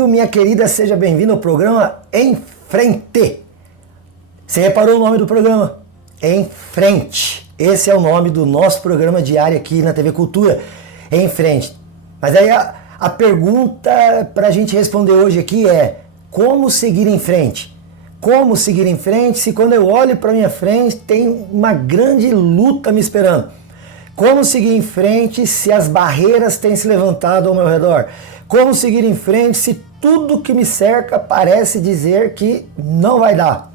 querido, minha querida, seja bem-vindo ao programa Em Frente. Você reparou o nome do programa? Em Frente. Esse é o nome do nosso programa diário aqui na TV Cultura, Em Frente. Mas aí a pergunta para a gente responder hoje aqui é: como seguir em frente? Como seguir em frente se quando eu olho para minha frente tem uma grande luta me esperando? Como seguir em frente se as barreiras têm se levantado ao meu redor? Como seguir em frente se tudo que me cerca parece dizer que não vai dar?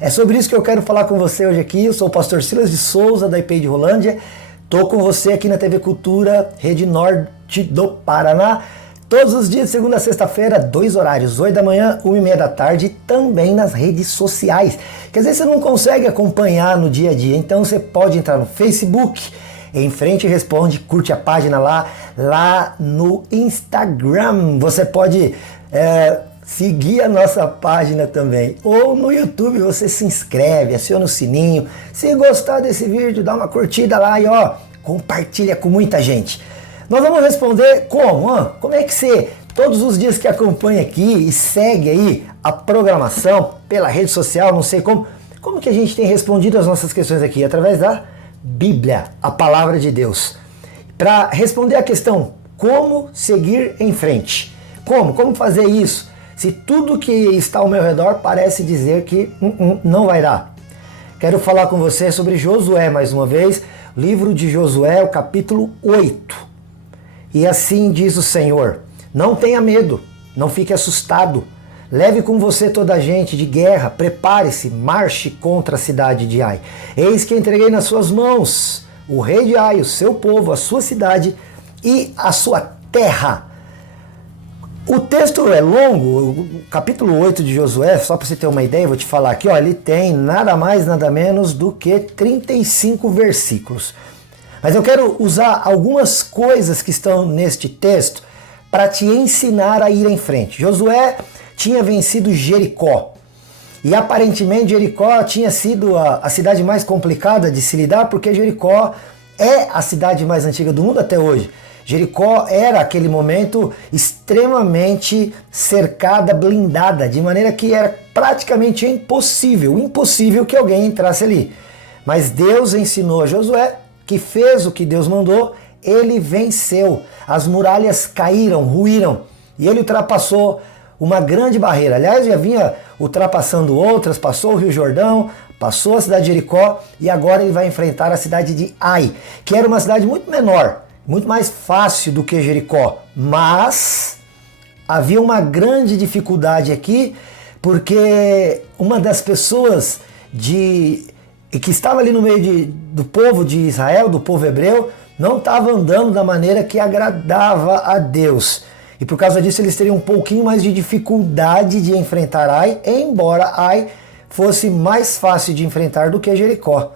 É sobre isso que eu quero falar com você hoje aqui. Eu sou o pastor Silas de Souza, da IPI de Rolândia. Estou com você aqui na TV Cultura, Rede Norte do Paraná. Todos os dias, de segunda a sexta-feira, 2 horários, 8 da manhã, 1h30 da tarde, e também nas redes sociais. Quer dizer, você não consegue acompanhar no dia a dia, então você pode entrar no Facebook, Em Frente Responde, curte a página lá no Instagram. Você pode seguir a nossa página também. Ou no YouTube você se inscreve, aciona o sininho. Se gostar desse vídeo, dá uma curtida lá e compartilha com muita gente. Nós vamos responder como é que você, todos os dias que acompanha aqui e segue aí a programação pela rede social, não sei como que a gente tem respondido as nossas questões aqui? Através da Bíblia, a palavra de Deus. Para responder a questão, como seguir em frente? Como fazer isso? Se tudo que está ao meu redor parece dizer que não vai dar. Quero falar com você sobre Josué mais uma vez, livro de Josué, o capítulo 8. E assim diz o Senhor: não tenha medo, não fique assustado. Leve com você toda a gente de guerra, prepare-se, marche contra a cidade de Ai. Eis que entreguei nas suas mãos o rei de Ai, o seu povo, a sua cidade e a sua terra. O texto é longo, o capítulo 8 de Josué, só para você ter uma ideia, vou te falar aqui, ele tem nada mais, nada menos do que 35 versículos. Mas eu quero usar algumas coisas que estão neste texto para te ensinar a ir em frente. Josué tinha vencido Jericó. E aparentemente Jericó tinha sido a cidade mais complicada de se lidar, porque Jericó é a cidade mais antiga do mundo até hoje. Jericó era, naquele momento, extremamente cercada, blindada, de maneira que era praticamente impossível que alguém entrasse ali. Mas Deus ensinou a Josué que fez o que Deus mandou, ele venceu. As muralhas caíram, ruíram, e ele ultrapassou uma grande barreira. Aliás, já vinha ultrapassando outras, passou o Rio Jordão, passou a cidade de Jericó, e agora ele vai enfrentar a cidade de Ai, que era uma cidade muito menor, muito mais fácil do que Jericó. Mas havia uma grande dificuldade aqui, porque uma das pessoas que estava ali no meio do povo de Israel, do povo hebreu, não estava andando da maneira que agradava a Deus. E por causa disso eles teriam um pouquinho mais de dificuldade de enfrentar Ai, embora Ai fosse mais fácil de enfrentar do que Jericó.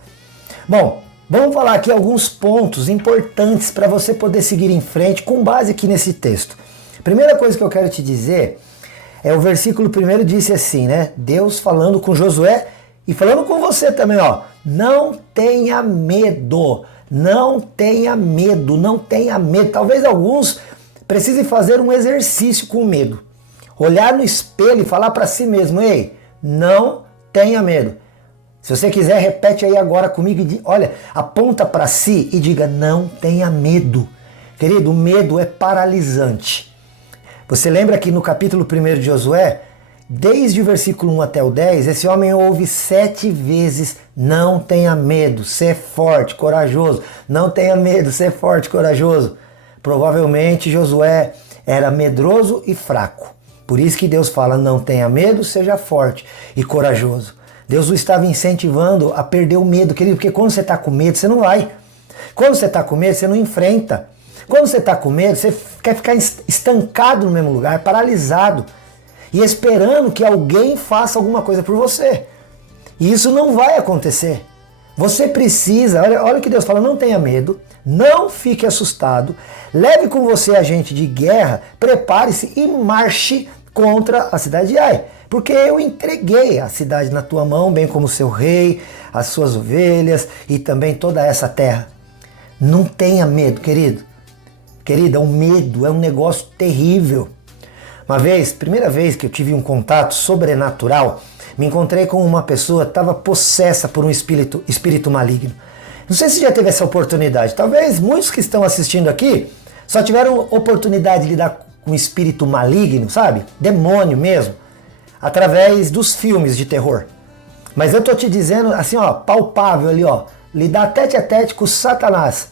Bom, vamos falar aqui alguns pontos importantes para você poder seguir em frente com base aqui nesse texto. Primeira coisa que eu quero te dizer é o versículo 1 disse assim, né? Deus falando com Josué e falando com você também, não tenha medo, não tenha medo, não tenha medo. Talvez alguns precisem fazer um exercício com medo. Olhar no espelho e falar para si mesmo, ei, não tenha medo. Se você quiser, repete aí agora comigo e aponta para si e diga, não tenha medo. Querido, o medo é paralisante. Você lembra que no capítulo 1 de Josué, desde o versículo 1 até o 10, esse homem ouve 7 vezes, não tenha medo, ser forte, corajoso. Não tenha medo, ser forte, corajoso. Provavelmente Josué era medroso e fraco. Por isso que Deus fala, não tenha medo, seja forte e corajoso. Deus o estava incentivando a perder o medo, querido, porque quando você está com medo, você não vai. Quando você está com medo, você não enfrenta. Quando você está com medo, você quer ficar estancado no mesmo lugar, paralisado, e esperando que alguém faça alguma coisa por você. E isso não vai acontecer. Você precisa, olha o que Deus fala, não tenha medo, não fique assustado, leve com você agente de guerra, prepare-se e marche contra a cidade de Ai. Porque eu entreguei a cidade na tua mão, bem como o seu rei, as suas ovelhas e também toda essa terra. Não tenha medo, querido. Querida, o medo é um negócio terrível. Uma vez, primeira vez que eu tive um contato sobrenatural, me encontrei com uma pessoa que estava possessa por um espírito maligno. Não sei se já teve essa oportunidade. Talvez muitos que estão assistindo aqui só tiveram oportunidade de lidar com um espírito maligno, sabe? Demônio mesmo, através dos filmes de terror. Mas eu tô te dizendo assim, ó, palpável ali, ó, lidar tete a tete com Satanás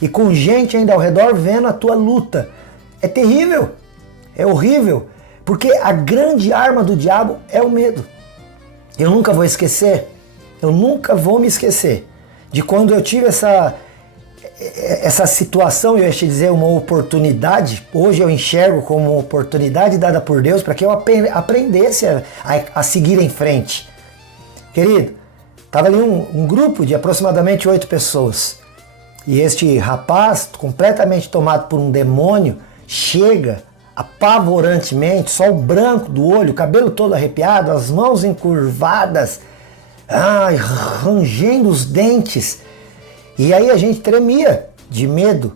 e com gente ainda ao redor vendo a tua luta. É terrível, é horrível, porque a grande arma do diabo é o medo. Eu nunca vou me esquecer de quando eu tive essa situação, eu ia te dizer, uma oportunidade. Hoje eu enxergo como uma oportunidade dada por Deus para que eu aprendesse a seguir em frente. Querido, estava ali um grupo de aproximadamente 8 pessoas. E este rapaz, completamente tomado por um demônio, chega apavorantemente, só o branco do olho, o cabelo todo arrepiado, as mãos encurvadas, rangendo os dentes. E aí a gente tremia de medo.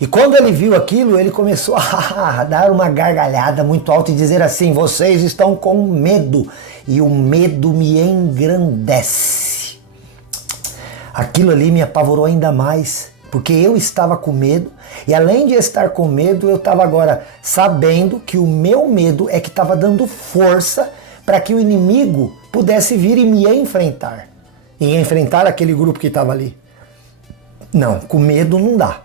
E quando ele viu aquilo, ele começou a dar uma gargalhada muito alta e dizer assim: vocês estão com medo e o medo me engrandece. Aquilo ali me apavorou ainda mais, porque eu estava com medo e além de estar com medo, eu estava agora sabendo que o meu medo é que estava dando força para que o inimigo pudesse vir e me enfrentar. E enfrentar aquele grupo que estava ali. Não, com medo não dá.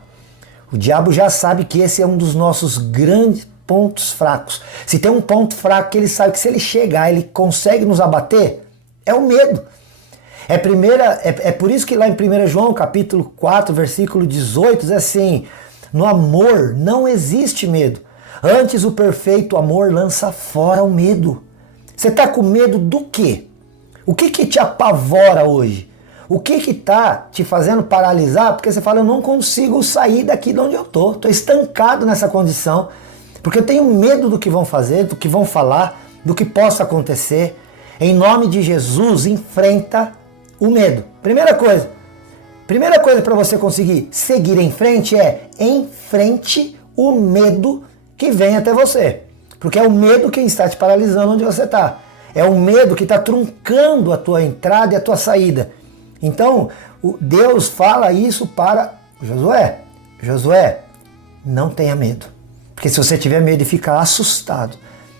O diabo já sabe que esse é um dos nossos grandes pontos fracos. Se tem um ponto fraco que ele sabe que se ele chegar, ele consegue nos abater, é o medo. É por isso que lá em 1 João capítulo 4, versículo 18, diz assim: no amor não existe medo. Antes o perfeito amor lança fora o medo. Você está com medo do quê? O que te apavora hoje? O que está te fazendo paralisar? Porque você fala: eu não consigo sair daqui de onde eu estou estancado nessa condição, porque eu tenho medo do que vão fazer, do que vão falar, do que possa acontecer. Em nome de Jesus, enfrenta o medo. Primeira coisa para você conseguir seguir em frente é enfrente o medo que vem até você. Porque é o medo que está te paralisando onde você está. É o medo que está truncando a tua entrada e a tua saída. Então, Deus fala isso para Josué. Josué, não tenha medo. Porque se você tiver medo e ficar assustado,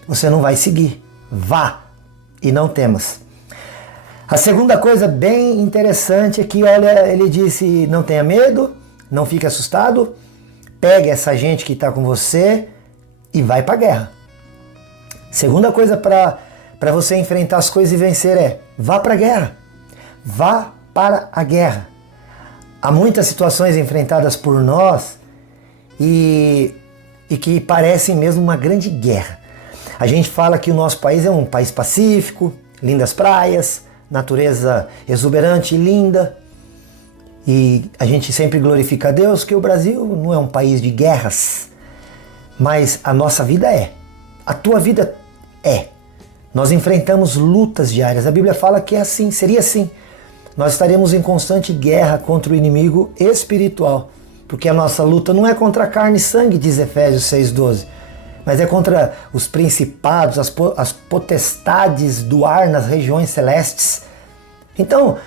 você não vai seguir. Vá e não temas. A segunda coisa bem interessante é que, olha, ele disse: não tenha medo, não fique assustado, pegue essa gente que está com você e vai para a guerra. Segunda coisa para você enfrentar as coisas e vencer é: vá para a guerra. Vá para a guerra. Há muitas situações enfrentadas por nós e que parecem mesmo uma grande guerra. A gente fala que o nosso país é um país pacífico, lindas praias, natureza exuberante e linda. E a gente sempre glorifica a Deus que o Brasil não é um país de guerras. Mas a nossa vida é. A tua vida é. Nós enfrentamos lutas diárias. A Bíblia fala que é assim, seria assim. Nós estaremos em constante guerra contra o inimigo espiritual. Porque a nossa luta não é contra carne e sangue, diz Efésios 6,12. Mas é contra os principados, as potestades do ar nas regiões celestes. Então,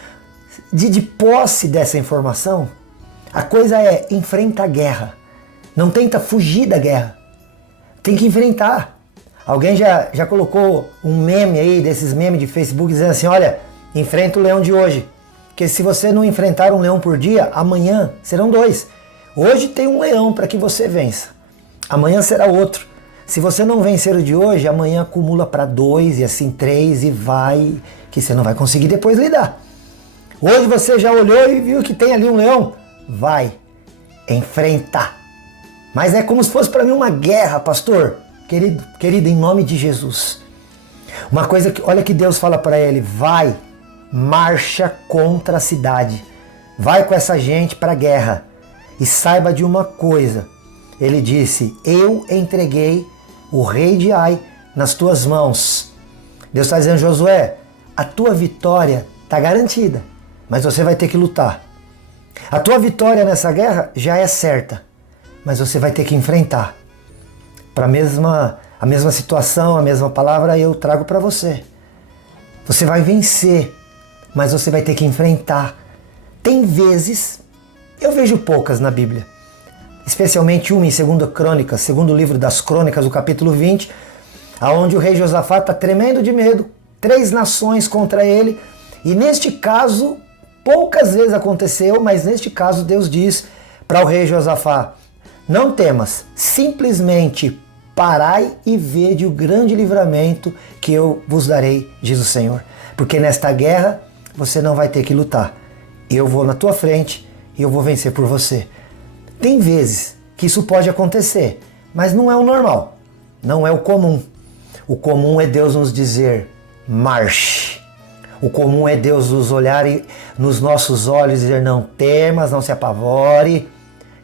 de posse dessa informação, a coisa é: enfrenta a guerra. Não tenta fugir da guerra. Tem que enfrentar. Alguém já colocou um meme aí, desses memes de Facebook, dizendo assim: olha, enfrenta o leão de hoje. Porque se você não enfrentar um leão por dia, amanhã serão 2. Hoje tem um leão para que você vença. Amanhã será outro. Se você não vencer o de hoje, amanhã acumula para 2 e assim 3 e vai, que você não vai conseguir depois lidar. Hoje você já olhou e viu que tem ali um leão? Vai, enfrenta. Mas é como se fosse para mim uma guerra, pastor. Querido, em nome de Jesus. Uma coisa que, olha que Deus fala para ele: vai, marcha contra a cidade. Vai com essa gente para a guerra. E saiba de uma coisa. Ele disse: eu entreguei o rei de Ai nas tuas mãos. Deus está dizendo: Josué, a tua vitória está garantida, mas você vai ter que lutar. A tua vitória nessa guerra já é certa, mas você vai ter que enfrentar. Para a mesma a mesma situação, a mesma palavra eu trago para você. Você vai vencer, mas você vai ter que enfrentar. Tem vezes, eu vejo poucas na Bíblia, especialmente uma em 2 Crônicas, segundo livro das Crônicas, o capítulo 20, onde o rei Josafá está tremendo de medo, 3 nações contra ele, e neste caso, poucas vezes aconteceu, mas neste caso Deus diz para o rei Josafá: não temas, simplesmente parai e vede o grande livramento que eu vos darei, diz o Senhor. Porque nesta guerra você não vai ter que lutar. Eu vou na tua frente e eu vou vencer por você. Tem vezes que isso pode acontecer, mas não é o normal, não é o comum. O comum é Deus nos dizer: marche. O comum é Deus nos olhar nos nossos olhos e dizer: não temas, não se apavore,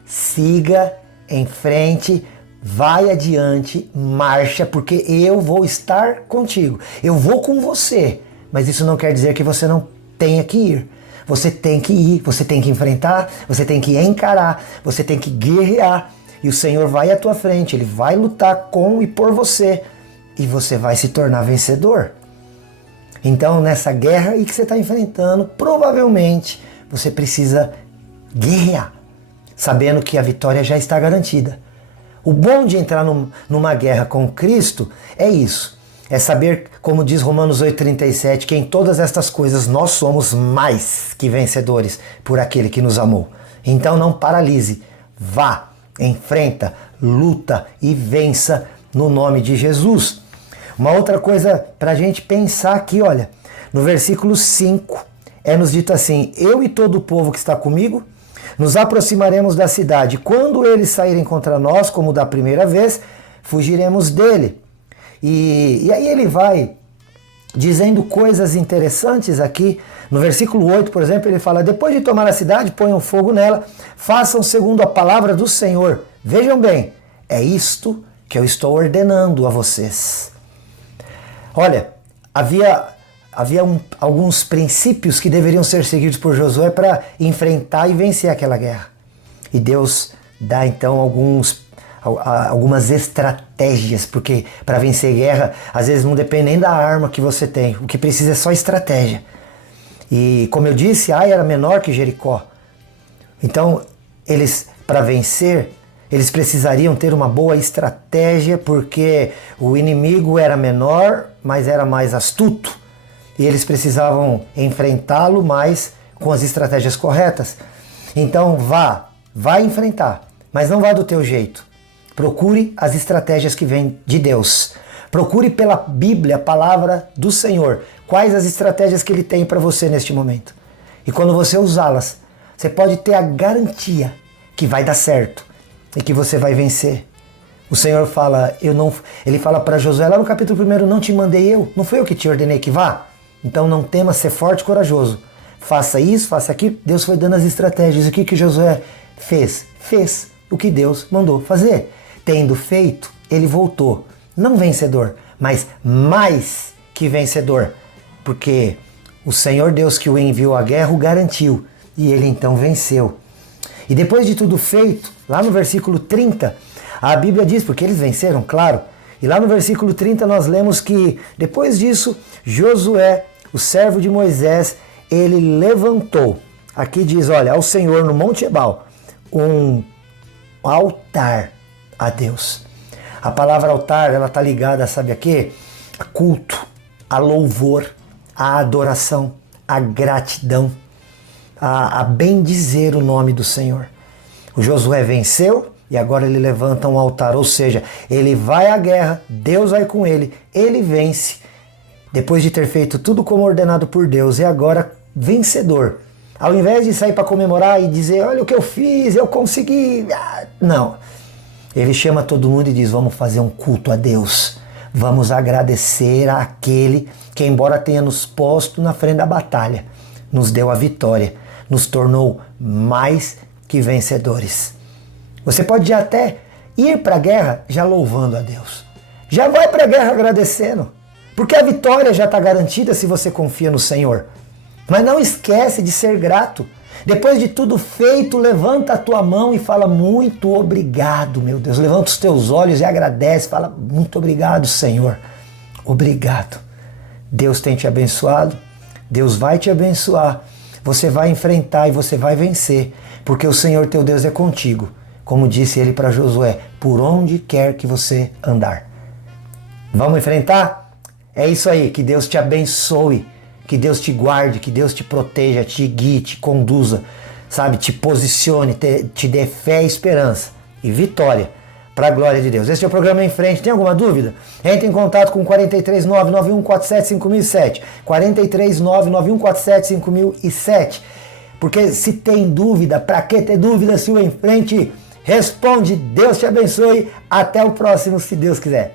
siga em frente, vai adiante, marcha, porque eu vou estar contigo. Eu vou com você, mas isso não quer dizer que você não tenha que ir. Você tem que ir, você tem que enfrentar, você tem que encarar, você tem que guerrear. E o Senhor vai à tua frente, Ele vai lutar com e por você. E você vai se tornar vencedor. Então, nessa guerra aí que você está enfrentando, provavelmente você precisa guerrear, sabendo que a vitória já está garantida. O bom de entrar numa guerra com Cristo é isso. É saber, como diz Romanos 8,37, que em todas estas coisas nós somos mais que vencedores por aquele que nos amou. Então não paralise, vá, enfrenta, luta e vença no nome de Jesus. Uma outra coisa para a gente pensar aqui, olha, no versículo 5, nos dito assim: eu e todo o povo que está comigo, nos aproximaremos da cidade. Quando eles saírem contra nós, como da primeira vez, fugiremos dele. E aí ele vai dizendo coisas interessantes aqui. No versículo 8, por exemplo, ele fala: depois de tomar a cidade, ponham fogo nela, façam segundo a palavra do Senhor. Vejam bem, é isto que eu estou ordenando a vocês. Olha, havia alguns princípios que deveriam ser seguidos por Josué para enfrentar e vencer aquela guerra. E Deus dá então algumas estratégias, porque para vencer guerra, às vezes não depende nem da arma que você tem, o que precisa é só estratégia. E como eu disse, Ai era menor que Jericó. Então, para vencer, eles precisariam ter uma boa estratégia, porque o inimigo era menor, mas era mais astuto. E eles precisavam enfrentá-lo mais com as estratégias corretas. Então vá enfrentar, mas não vá do teu jeito. Procure as estratégias que vêm de Deus. Procure pela Bíblia, a palavra do Senhor, quais as estratégias que Ele tem para você neste momento. E quando você usá-las, você pode ter a garantia que vai dar certo e que você vai vencer. O Senhor fala, Ele fala para Josué lá no capítulo 1, não te mandei eu, não foi eu que te ordenei que vá? Então não tema, ser forte e corajoso. Faça isso, faça aquilo. Deus foi dando as estratégias. O que Josué fez? Fez o que Deus mandou fazer. Tendo feito, ele voltou. Não vencedor, mas mais que vencedor. Porque o Senhor Deus que o enviou à guerra o garantiu. E ele então venceu. E depois de tudo feito, lá no versículo 30, a Bíblia diz, porque eles venceram, claro. E lá no versículo 30 nós lemos que depois disso, Josué, o servo de Moisés, ele levantou. Aqui diz, olha, ao Senhor no Monte Ebal, um altar a Deus. A palavra altar, ela está ligada, sabe a quê? A culto, a louvor, a adoração, a gratidão, a bendizer o nome do Senhor. O Josué venceu e agora ele levanta um altar, ou seja, ele vai à guerra, Deus vai com ele, ele vence. Depois de ter feito tudo como ordenado por Deus, é agora vencedor. Ao invés de sair para comemorar e dizer, olha o que eu fiz, eu consegui. Não. Ele chama todo mundo e diz, vamos fazer um culto a Deus. Vamos agradecer àquele que, embora tenha nos posto na frente da batalha, nos deu a vitória, nos tornou mais que vencedores. Você pode já até ir para a guerra já louvando a Deus. Já vai para a guerra agradecendo. Porque a vitória já está garantida se você confia no Senhor. Mas não esquece de ser grato. Depois de tudo feito, levanta a tua mão e fala muito obrigado, meu Deus. Levanta os teus olhos e agradece, fala muito obrigado, Senhor. Obrigado. Deus tem te abençoado, Deus vai te abençoar. Você vai enfrentar e você vai vencer, porque o Senhor teu Deus é contigo. Como disse ele para Josué, por onde quer que você andar. Vamos enfrentar? É isso aí, que Deus te abençoe, que Deus te guarde, que Deus te proteja, te guie, te conduza, sabe, te posicione, te dê fé e esperança e vitória para a glória de Deus. Esse é o programa Em Frente. Tem alguma dúvida? Entre em contato com 439-9147-5007, 439-9147-5007, porque se tem dúvida, para que ter dúvida se o Em Frente responde? Deus te abençoe, até o próximo, se Deus quiser.